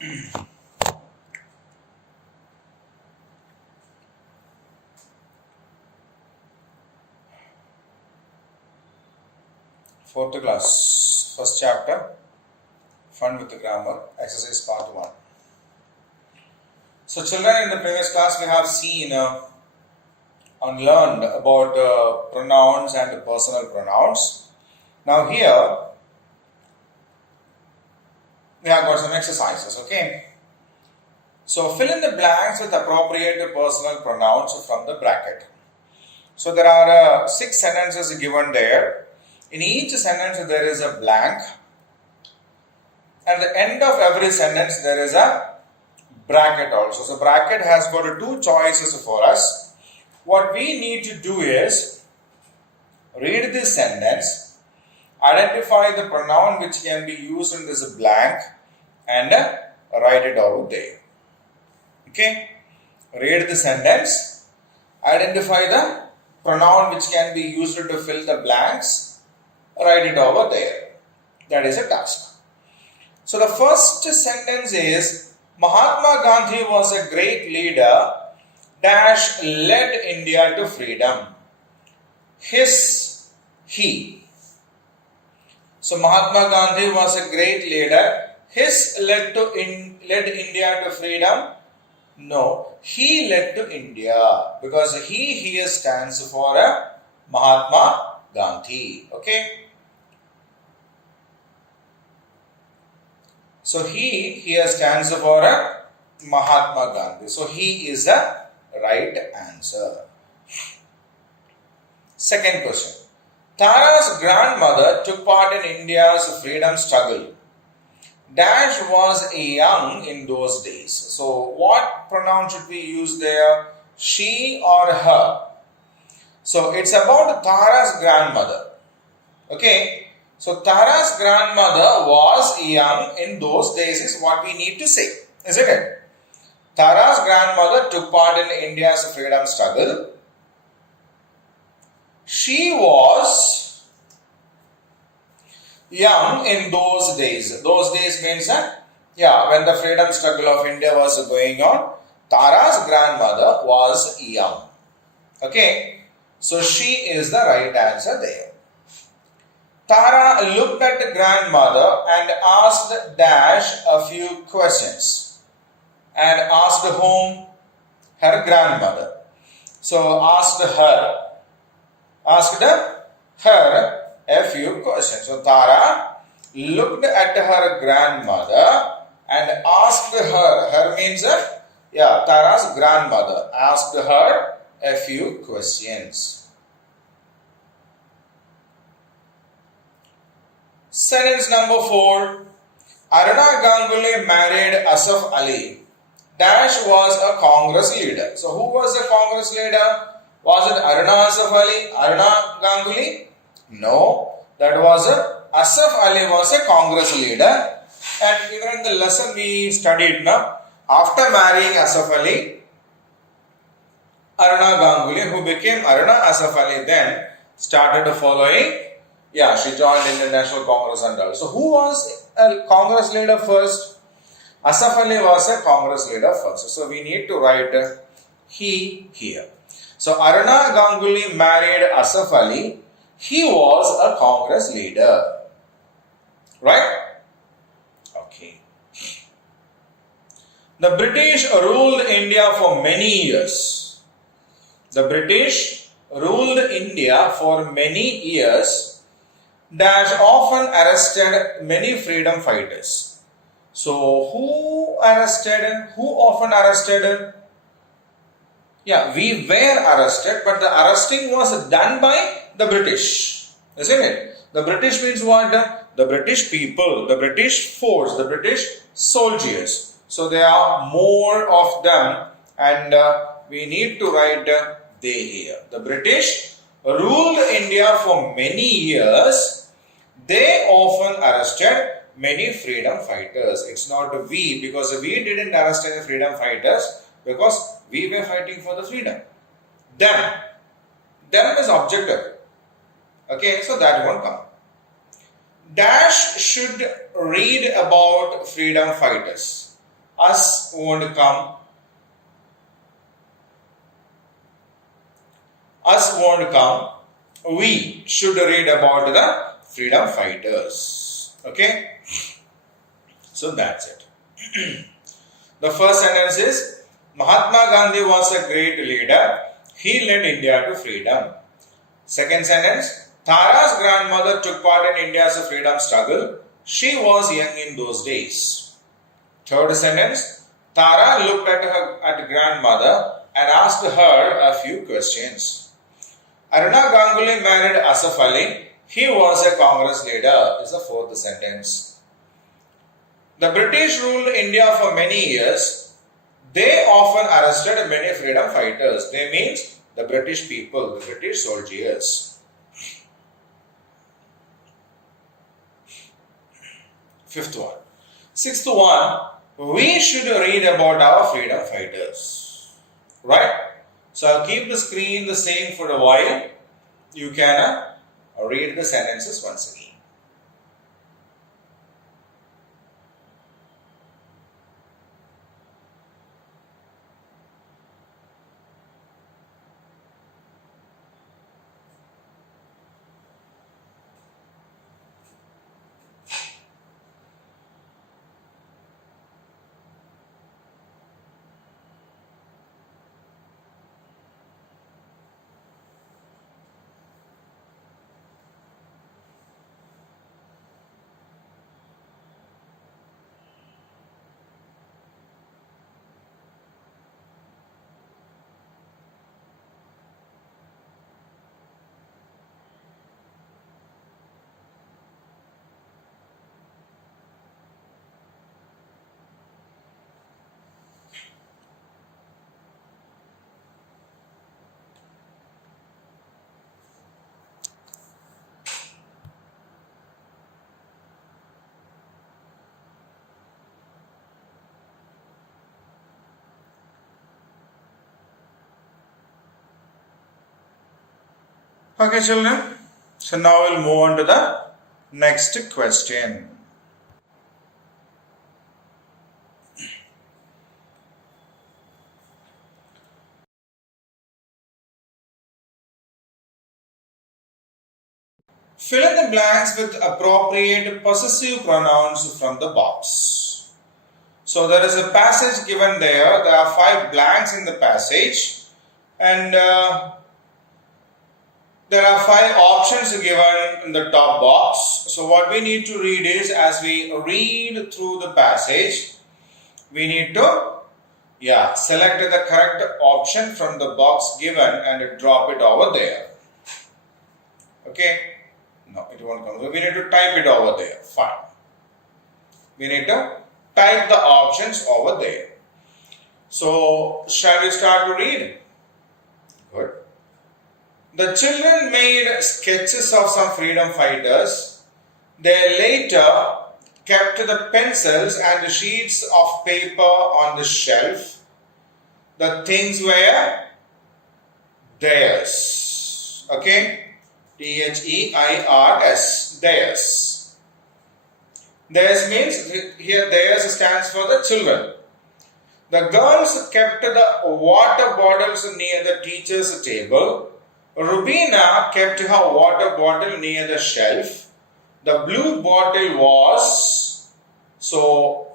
Fourth class, first chapter, Fun with the Grammar, exercise part 1. So children, in the previous class we have seen and learned about pronouns and personal pronouns. Now here we have got some exercises, okay? So fill in the blanks with appropriate personal pronouns from the bracket. So there are 6 sentences given there. In each sentence there is a blank. At the end of every sentence there is a bracket also. So bracket has got 2 choices for us. What we need to do is read this sentence, identify the pronoun which can be used in this blank and write it over there. Okay? Read the sentence, identify the pronoun which can be used to fill the blanks, write it over there. That is a task. So the first sentence is, Mahatma Gandhi was a great leader dash led India to freedom. He. So Mahatma Gandhi was a great leader. His led India to freedom. No, he led to India, because he here stands for Mahatma Gandhi. Okay. So he here stands for Mahatma Gandhi. So he is the right answer. Second question. Tara's grandmother took part in India's freedom struggle. Dash was young in those days. So what pronoun should we use there? She or her? So it's about Tara's grandmother. Okay. So Tara's grandmother was young in those days is what we need to say, isn't it? Tara's grandmother took part in India's freedom struggle. She was young in those days. Those days means when the freedom struggle of India was going on, Tara's grandmother was young. Okay, so she is the right answer there. Tara looked at the grandmother and asked Dash a few questions. And asked whom? Her grandmother. So asked her a few questions. So Tara looked at her grandmother and asked her. Her means Tara's grandmother asked her a few questions. Sentence number 4. Aruna Ganguly married Asaf Ali. Dash was a Congress leader. So who was the Congress leader? Was it Aruna Asaf Ali? Aruna Ganguly? No. That was Asaf Ali was a Congress leader. And even in the lesson we studied now, after marrying Asaf Ali, Aruna Ganguly, who became Aruna Asaf Ali, then started following. She joined Indian National Congress and all. So who was a Congress leader first? Asaf Ali was a Congress leader first. So we need to write he here. So Aruna Ganguly married Asaf Ali. He was a Congress leader. Right? Okay. The British ruled India for many years. The British ruled India for many years. Dash often arrested many freedom fighters. So who arrested? Who often arrested? We were arrested, but the arresting was done by the British, isn't it? The British means what? The British people, the British force, the British soldiers. So there are more of them, and we need to write they here. The British ruled India for many years. They often arrested many freedom fighters. It's not we, because we didn't arrest any freedom fighters, because we were fighting for the freedom. Them is objective. Okay, so that won't come. Dash should read about freedom fighters. us won't come, we should read about the freedom fighters. Okay, so that's it. The first sentence is Mahatma Gandhi was a great leader. He led India to freedom. Second sentence, Tara's grandmother took part in India's freedom struggle. She was young in those days. Third sentence, Tara looked at her grandmother and asked her a few questions. Aruna Ganguly married Asaf Ali. He was a Congress leader, is the fourth sentence. The British ruled India for many years. They often arrested many freedom fighters. They means the British people, the British soldiers. Fifth one. Sixth one, we should read about our freedom fighters. Right? So I'll keep the screen the same for a while. You can read the sentences once again. Okay, children. So now we'll move on to the next question. Fill in the blanks with appropriate possessive pronouns from the box. So there is a passage given there. There are 5 blanks in the passage, and there are 5 options given in the top box. So what we need to read is, as we read through the passage, we need to select the correct option from the box given and drop it over there. Okay. No, it won't come. We need to type it over there. Fine. We need to type the options over there. So, shall we start to read? Good. The children made sketches of some freedom fighters. They later kept the pencils and the sheets of paper on the shelf. The things were theirs. Okay? Theirs. Theirs. Theirs means, here theirs stands for the children. The girls kept the water bottles near the teacher's table. Rubina kept her water bottle near the shelf. The blue bottle was, so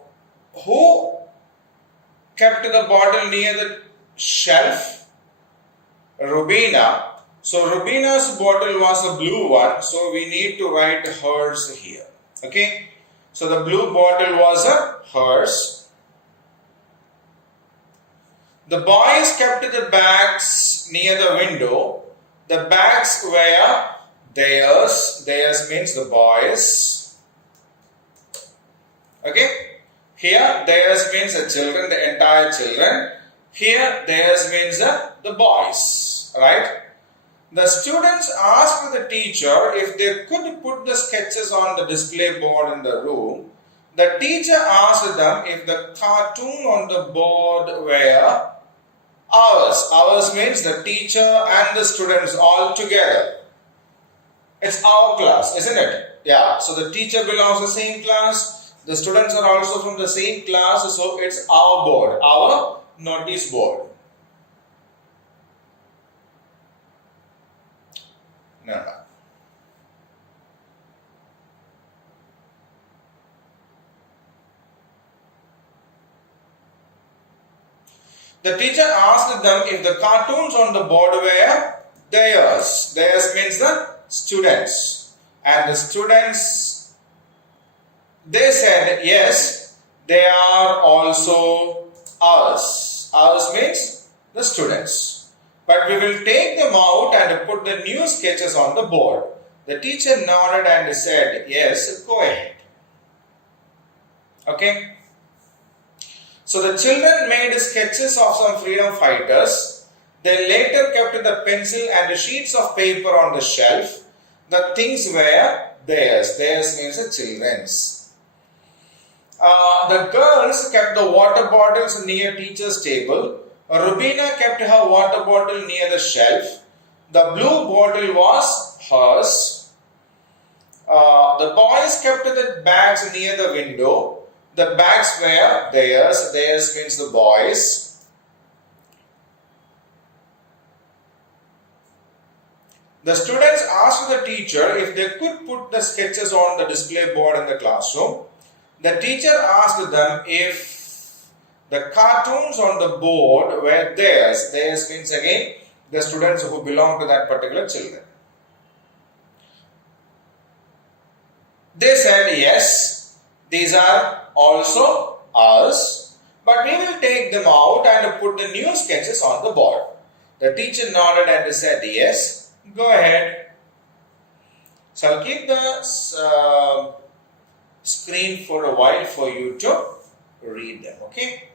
who kept the bottle near the shelf? Rubina. So Rubina's bottle was a blue one, so we need to write hers here. Okay, so the blue bottle was a hers. The boys kept the bags near the window. The bags were theirs. Theirs means the boys. Okay, here theirs means the children, the entire children. Here theirs means the boys, right? The students asked the teacher if they could put the sketches on the display board in the room. The teacher asked them if the cartoon on the board were ours. Ours means the teacher and the students all together. It's our class, isn't it? Yeah, so the teacher belongs to the same class, The students are also from the same class, so it's our board, our notice board. No. The teacher asked them if the cartoons on the board were theirs. Theirs means the students. And the students, they said, yes, they are also ours. Ours means the students. But we will take them out and put the new sketches on the board. The teacher nodded and said, yes, go ahead. Okay. So the children made sketches of some freedom fighters. They later kept the pencil and the sheets of paper on the shelf. The things were theirs. Theirs means the children's. The girls kept the water bottles near teacher's table. Rubina kept her water bottle near the shelf. The blue bottle was hers. The boys kept the bags near the window. The bags were theirs. Theirs means the boys. The students asked the teacher if they could put the sketches on the display board in the classroom. The teacher asked them if the cartoons on the board were theirs. Theirs means again the students who belong to that particular children. They said yes, these are also ours, but we will take them out and put the new sketches on the board. The teacher nodded and said yes, go ahead. So I'll keep the screen for a while for you to read them, okay?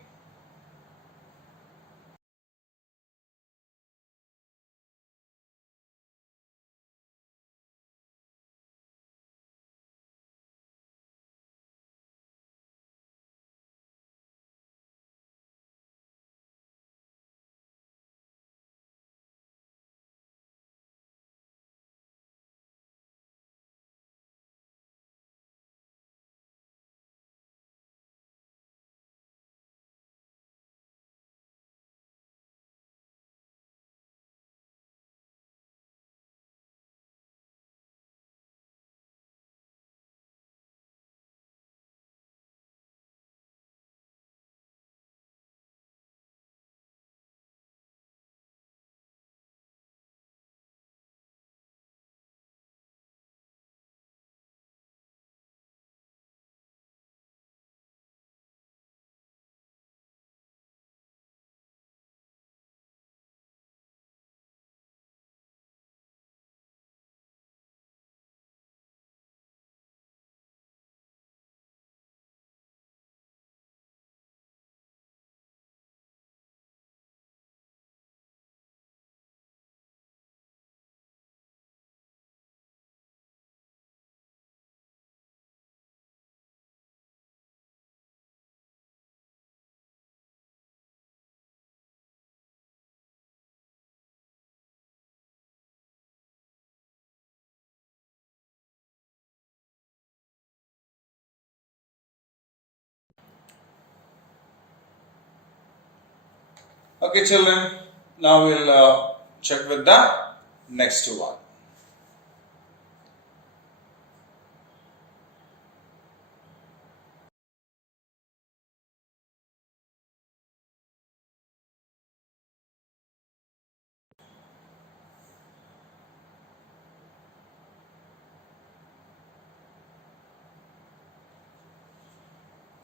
Okay, children, now we'll check with the next one.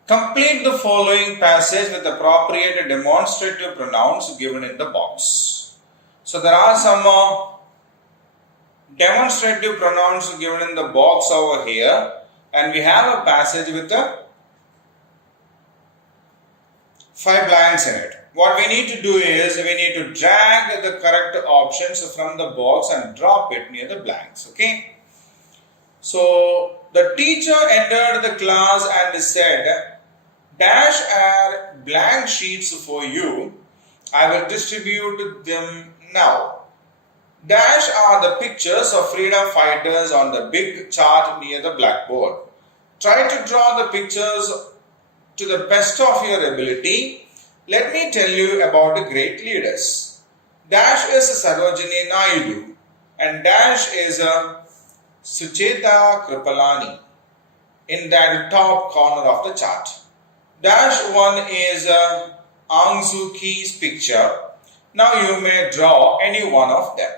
Complete the following passage with appropriate demonstrative pronouns given in the box. So there are some demonstrative pronouns given in the box over here, and we have a passage with 5 blanks in it. What we need to do is we need to drag the correct options from the box and drop it near the blanks. Okay. So the teacher entered the class and said, "Dash are blank sheets for you. I will distribute them now." Dash are the pictures of freedom fighters on the big chart near the blackboard. Try to draw the pictures to the best of your ability. Let me tell you about the great leaders. Dash is Sarojini Naidu and Dash is Sucheta Kripalani in that top corner of the chart. Dash 1 is Aung Suu Kyi's picture. Now you may draw any one of them.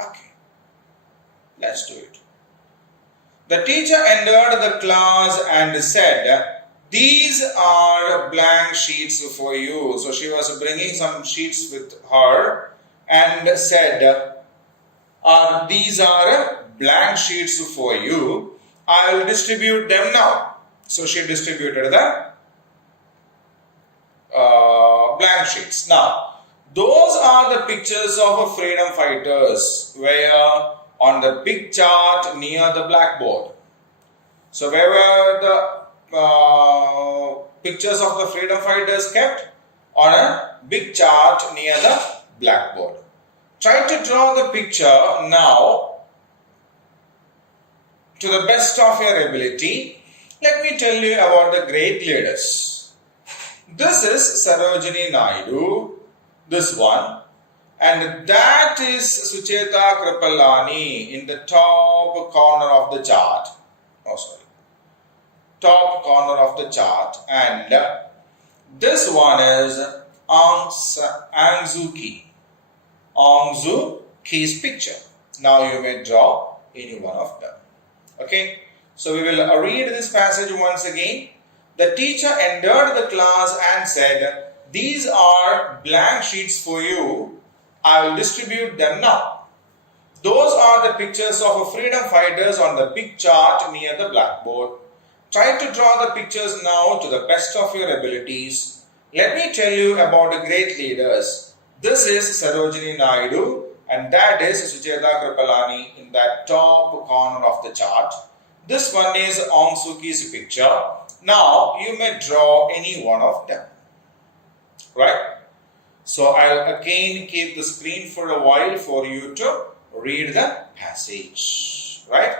Okay, let's do it. The teacher entered the class and said, "These are blank sheets for you." So she was bringing some sheets with her and said, "These are blank sheets for you. I will distribute them now." So she distributed the blank sheets. Now, those are the pictures of freedom fighters where on the big chart near the blackboard. So where were the pictures of the freedom fighters kept? On a big chart near the blackboard. Try to draw the picture now to the best of your ability. Let me tell you about the great leaders. This is Sarojini Naidu, this one. And that is Sucheta Kripalani in the top corner of the chart. Oh, sorry. Top corner of the chart. And this one is Aung Suu Kyi. Aung Suu Kyi's picture. Now you may draw any one of them. Okay. So we will read this passage once again. The teacher entered the class and said, "These are blank sheets for you. I will distribute them now." Those are the pictures of freedom fighters on the big chart near the blackboard. Try to draw the pictures now to the best of your abilities. Let me tell you about the great leaders. This is Sarojini Naidu and that is Sucheta Kripalani in that top corner of the chart. This one is Aung Suu Kyi's picture. Now you may draw any one of them. Right? So I'll again keep the screen for a while for you to read the passage. Right?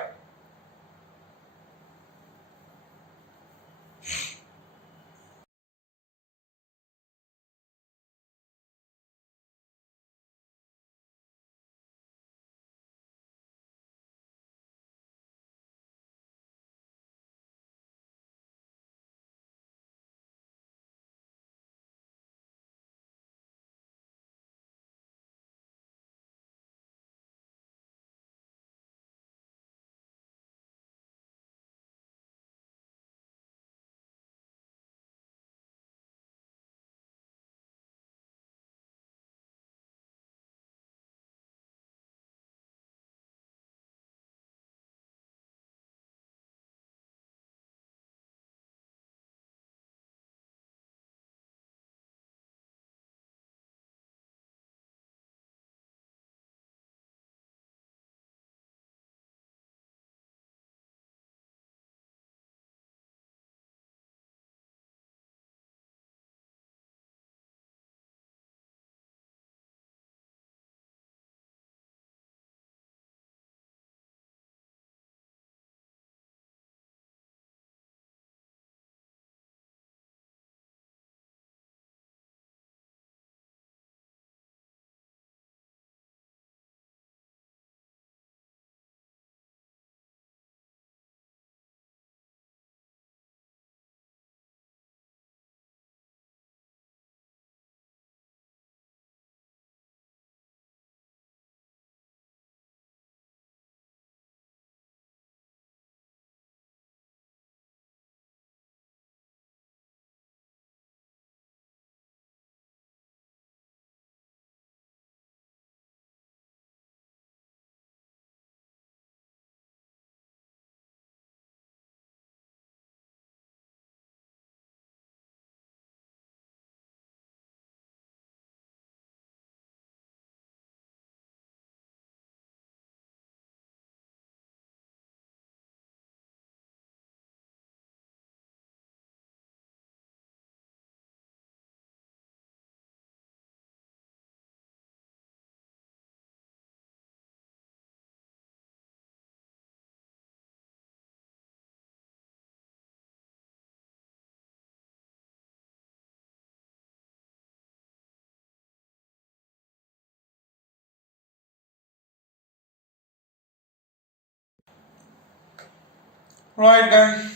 Right, then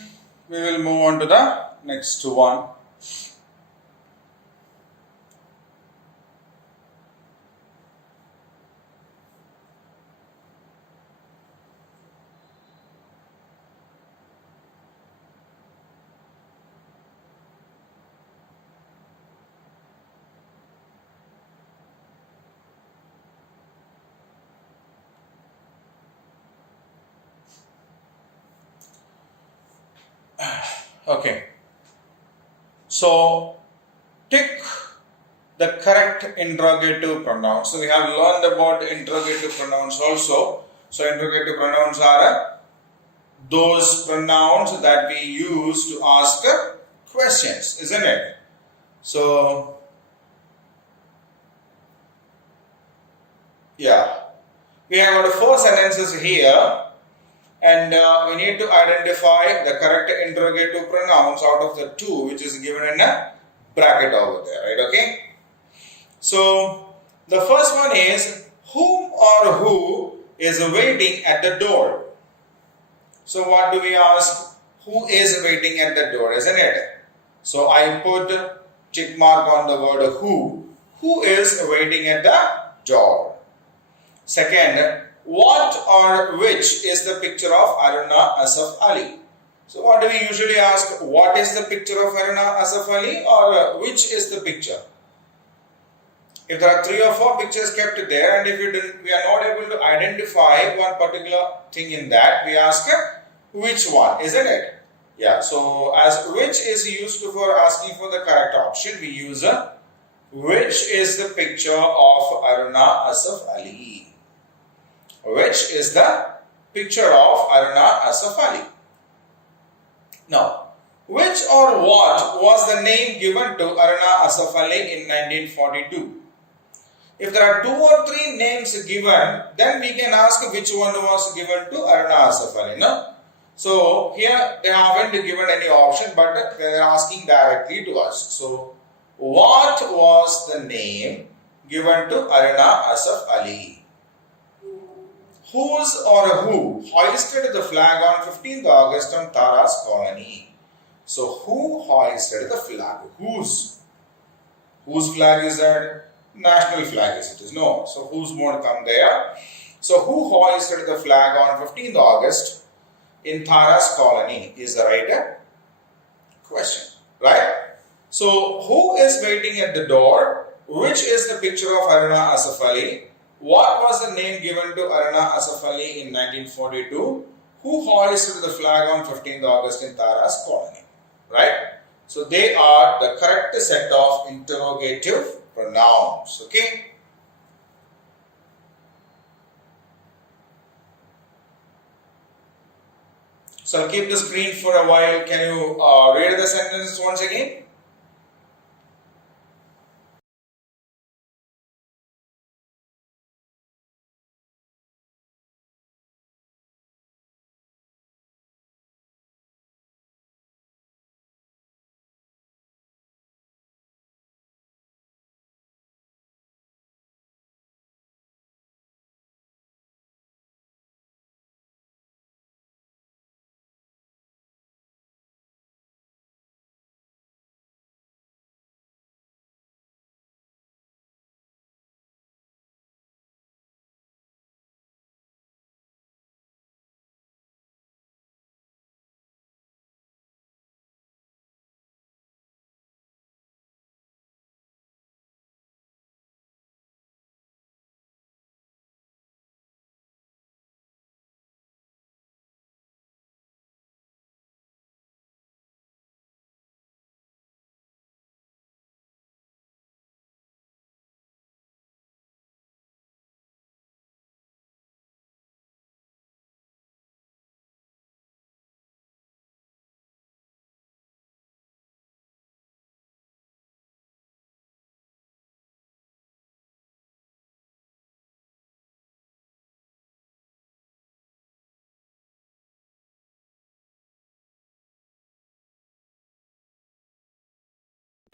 we will move on to the next one. Okay, so tick the correct interrogative pronouns. So we have learned about interrogative pronouns also. So interrogative pronouns are those pronouns that we use to ask questions, isn't it? So yeah, we have got 4 sentences here, and we need to identify the correct interrogative pronouns out of the 2 which is given in a bracket over there, right? Okay, so the first one is whom or who is waiting at the door. So what do we ask? Who is waiting at the door, isn't it? So I put tick mark on the word who. Who is waiting at the door? Second, what or which is the picture of Aruna Asaf Ali? So what do we usually ask? What is the picture of Aruna Asaf Ali, or which is the picture? If there are 3 or 4 pictures kept there, and if we are not able to identify one particular thing in that, we ask which one, isn't it? Yeah, so as which is used for asking for the correct option, we use which is the picture of Aruna Asaf Ali. Which is the picture of Aruna Asaf Ali. Now, which or what was the name given to Aruna Asaf Ali in 1942? If there are 2 or 3 names given, then we can ask which one was given to Aruna Asaf Ali. No? So here they haven't given any option, but they are asking directly to us. So what was the name given to Aruna Asaf Ali? Whose or who hoisted the flag on 15th August on Taras colony? So who hoisted the flag? Whose? Whose flag is that? National flag is it? No. So whose won't come there. So who hoisted the flag on 15th August in Taras colony is the right question, right? So who is waiting at the door? Which is the picture of Aruna Asaf Ali? What was the name given to Aruna Asaf Ali in 1942? Who hoisted the flag on 15th August in Taras colony? Right? So they are the correct set of interrogative pronouns. Okay? So I'll keep the screen for a while. Can you read the sentences once again?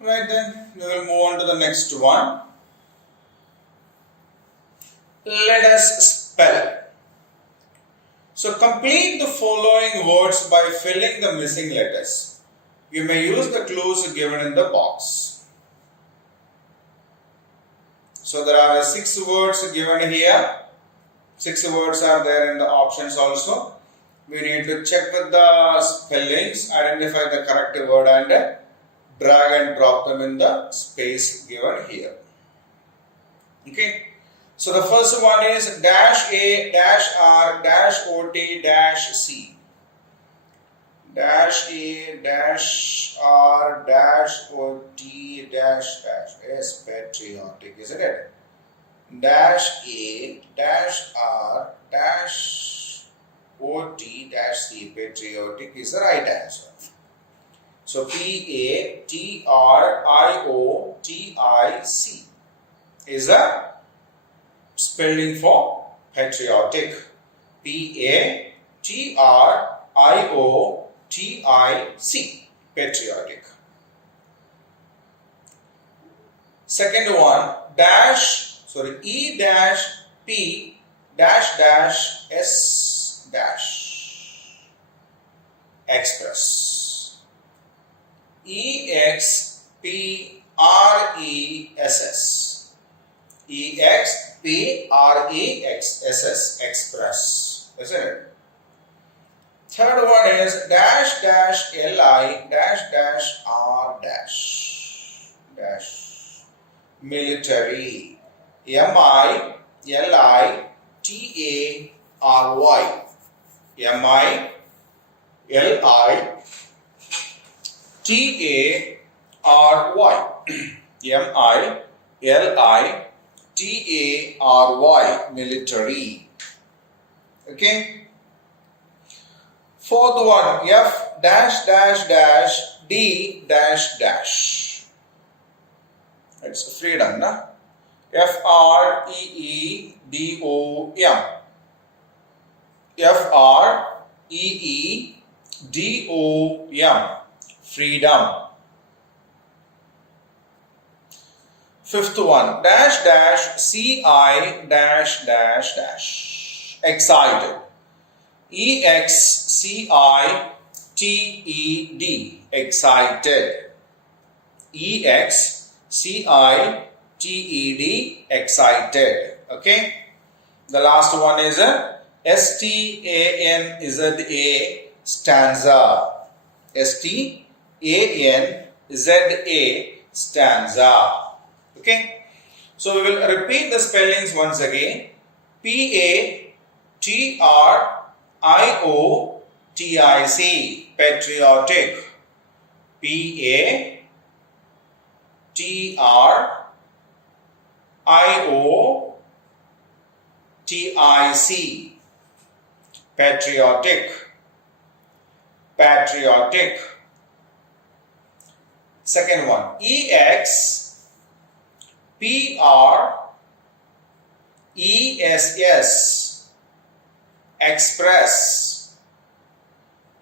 Right, then we will move on to the next one. Let us spell. So complete the following words by filling the missing letters. You may use the clues given in the box. So there are 6 words given here. 6 words are there in the options also. We need to check with the spellings, identify the correct word and drag and drop them in the space given here. Okay. So the first one is dash A, dash R, dash OT, dash C. Dash A, dash R, dash OT, dash dash. Yes, patriotic, isn't it? Dash A, dash R, dash OT, dash C. Patriotic is the right answer. So PATRIOTIC is a spelling for patriotic. PATRIOTIC, patriotic. Second one, E dash P dash dash S dash, express. EXPRESS, EXPRESS, express, isn't it? Third one is dash dash LI dash dash R dash dash, military. MILITARY, MILITARY, military. Okay. Fourth one, F dash dash dash D dash dash. It's freedom, na? FREEDOM. FREEDOM. Freedom. Fifth one, dash dash CI dash dash dash, excited. EXCITED, excited. EXCITED, excited. Okay. The last one is STANZA, stanza. STANZA, stanza. Okay. So we will repeat the spellings once again. PATRIOTIC, patriotic. PATRIOTIC, patriotic. Patriotic. Second one, EXPRESS, express.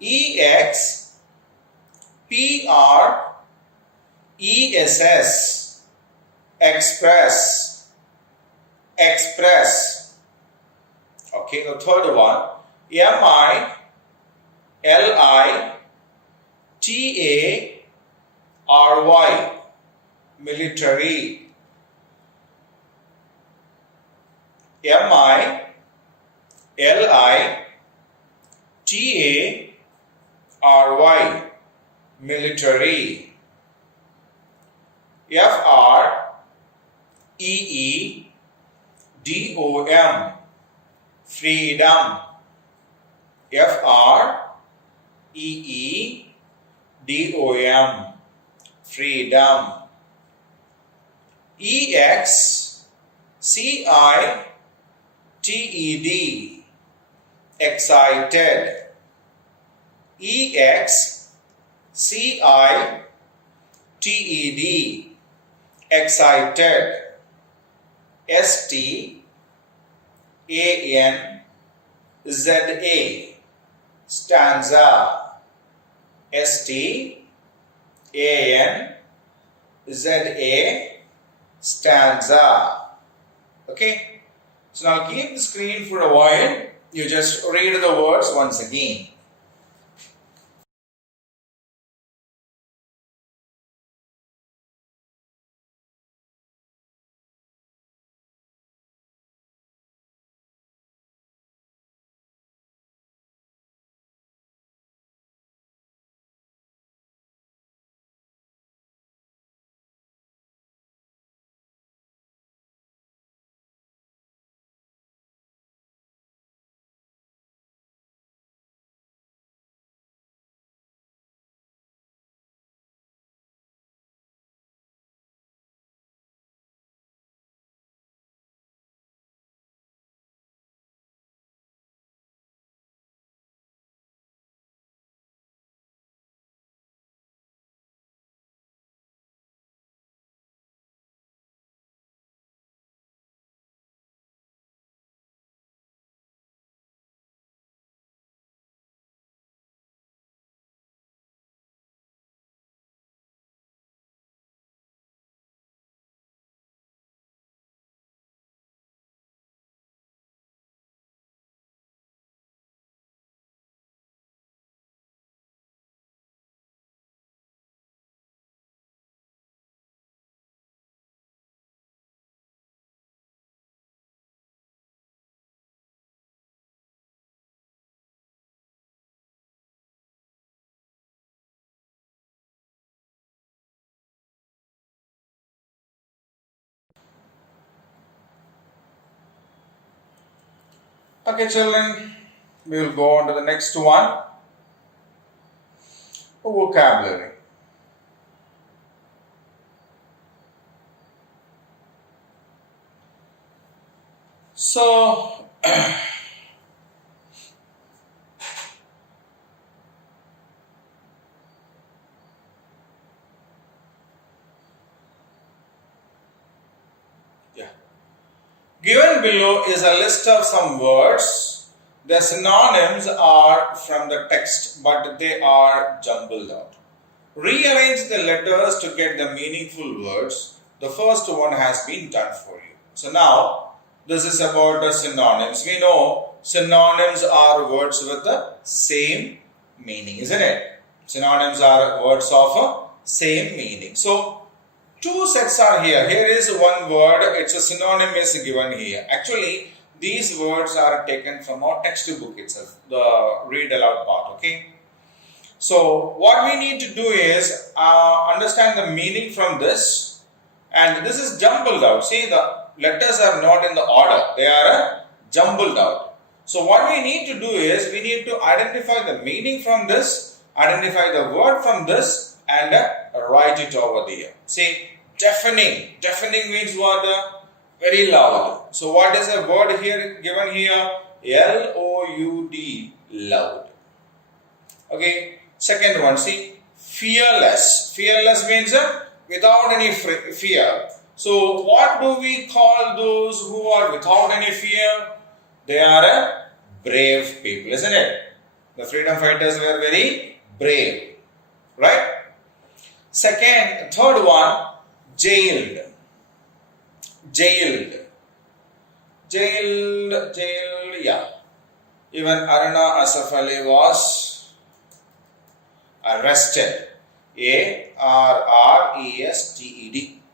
EXPRESS, express. Express. Okay, the third one, MILITARY, military. MILITARY, military. FREEDOM, freedom. FREEDOM, freedom. EXCITED, excited. EXCITED, excited. STANZA, stanza. STANZA, stanza. Okay. So now keep the screen for a while You just read the words once again. Okay, children, we will go on to the next one, vocabulary. So, yeah. Given below is a list of some words. The synonyms are from the text, but they are jumbled out. Rearrange the letters to get the meaningful words. The first one has been done for you. So now, this is about the synonyms. We know synonyms are words with the same meaning, isn't it? Synonyms are words of a same meaning. So, two sets are here. Here is one word, it's a synonym is given here. Actually, these words are taken from our textbook itself, the read aloud part, okay? So, what we need to do is understand the meaning from this, and this is jumbled out. See, the letters are not in the order, they are jumbled out. So, what we need to do is we need to identify the meaning from this, identify the word from this, and write it over there. See, deafening. Deafening means what? Very loud. So, what is the word here given here? L-O-U-D, loud. Okay. Second one, see, fearless. Fearless means without any fear. So, what do we call those who are without any fear? They are brave people, isn't it? The freedom fighters were very brave, right? Third one, jailed. Jailed. Jailed, yeah. Even Aruna Asaf Ali was arrested. A-R-R-E-S-T-E-D.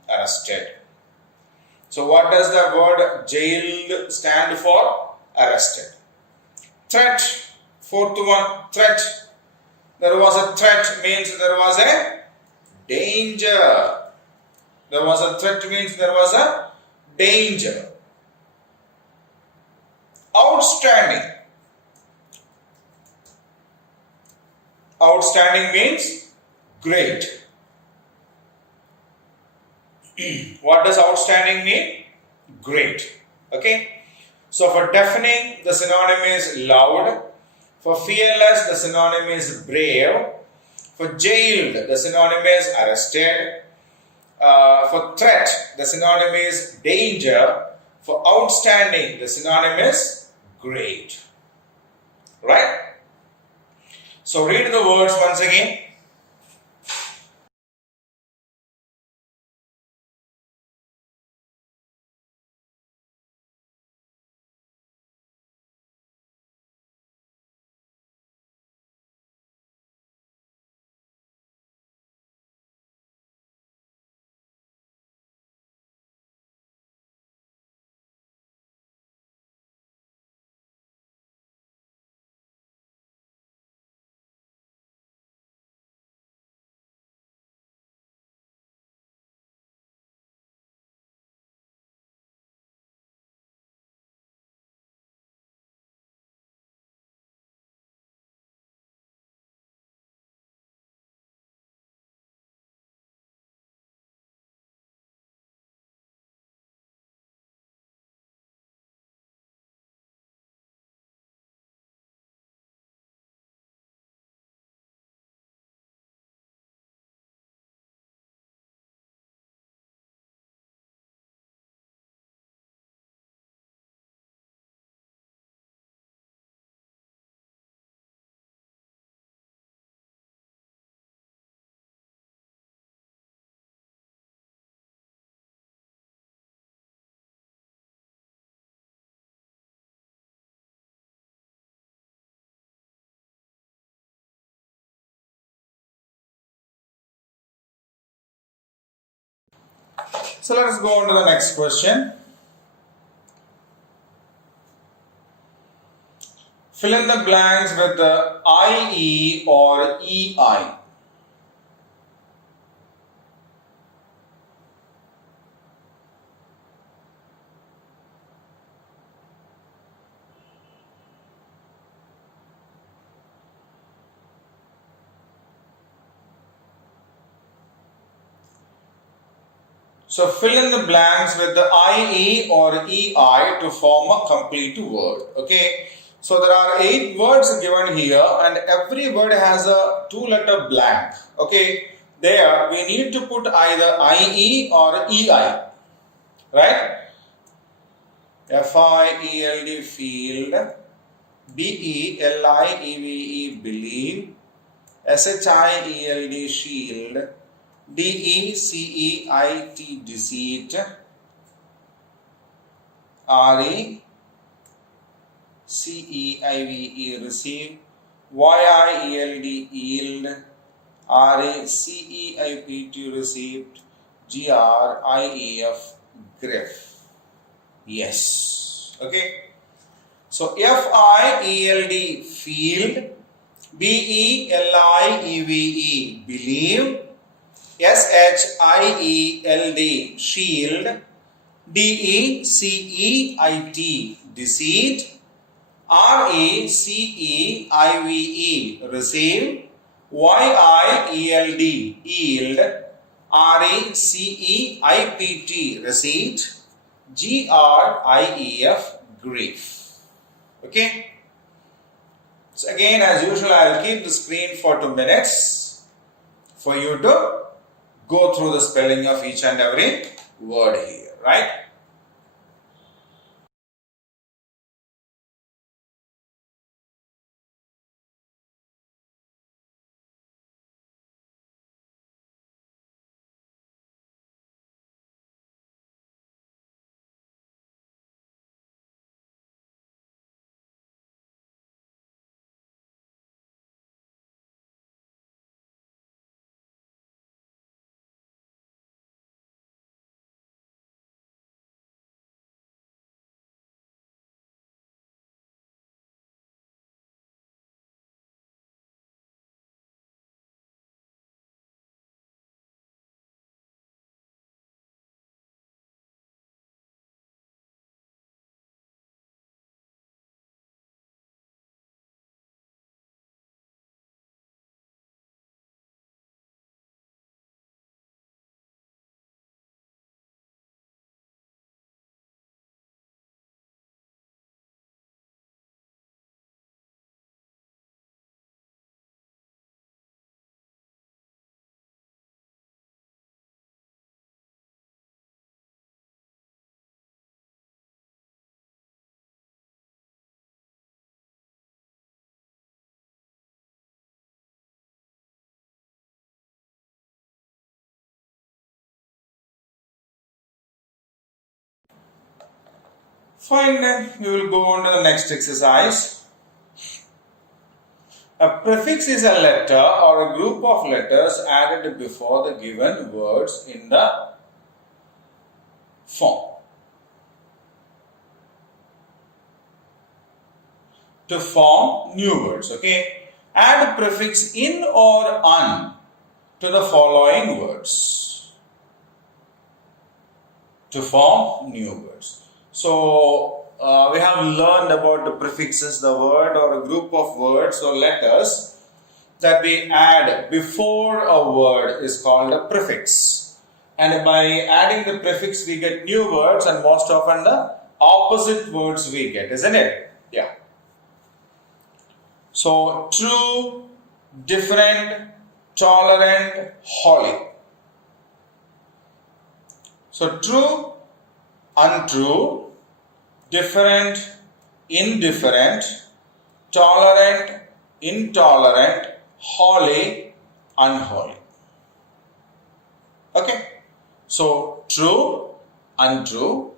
Arrested. So what does the word jailed stand for? Arrested. Threat. Fourth one, threat. There was a threat means there was a danger. There was a threat means there was a danger. Outstanding. Outstanding means great. What does outstanding mean? Great. Okay. So for deafening, the synonym is loud. For fearless, the synonym is brave. For jailed, the synonym is arrested. For threat, the synonym is danger. For outstanding, the synonym is great. Right? So read the words once again. So let us go on to the next question. Fill in the blanks with the IE or EI. So fill in the blanks with the IE or EI to form a complete word. Okay. So there are 8 words given here and every word has a 2-letter blank. Okay. There we need to put either IE or EI. Right? FIELD field, BELIEVE believe, SHIELD shield, DECEIT deceit, RECEIVE receive, YIELD yield, RACEIPT received, GRIEF grief. Yes. Okay. So FIELD field, BELIEVE believe, SHIELD shield, DECEIT deceit, RACEIVE receive, YIELD yield, RACEIPT receipt, GRIEF grief. Okay. So again, as usual, I will keep the screen for 2 minutes for you to go through the spelling of each and every word here, right? Fine, then we will go on to the next exercise. A prefix is a letter or a group of letters added before the given words in the form. To form new words, okay? Add a prefix in or un to the following words to form new words. So, we have learned about the prefixes, the word or a group of words or letters that we add before a word is called a prefix. And by adding the prefix, we get new words, and most often the opposite words we get, isn't it? Yeah. So, true, different, tolerant, holy. So, true, untrue, different, indifferent, tolerant, intolerant, holy, unholy. Okay. So, true, untrue,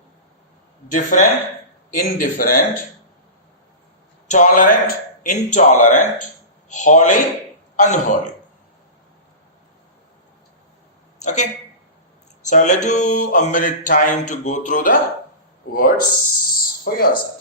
different, indifferent, tolerant, intolerant, holy, unholy. Okay. So I'll let you a minute time to go through the words for yourself.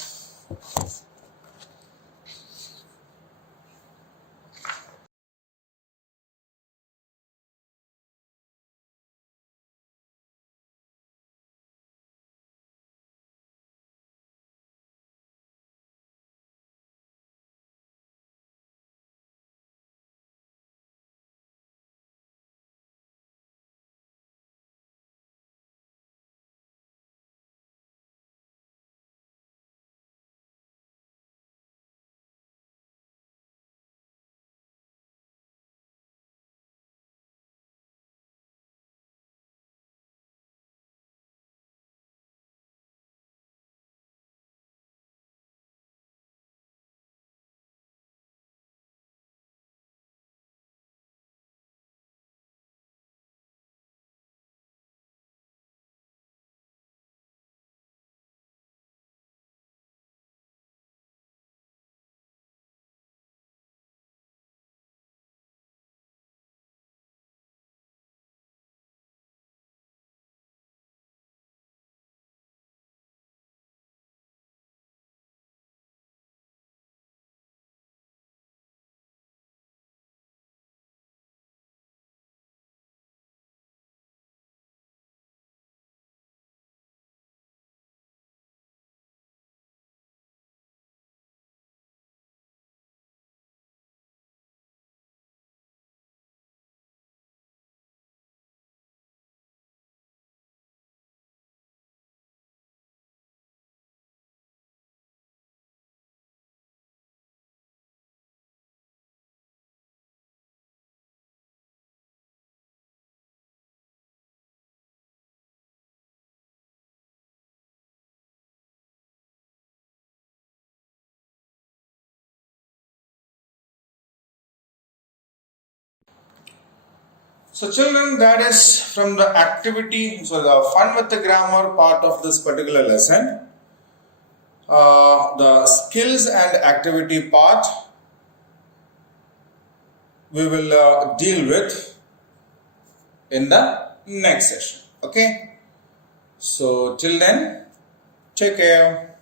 So children, that is from the activity, so the fun with the grammar part of this particular lesson. The skills and activity part we will deal with in the next session. Okay. So till then, take care.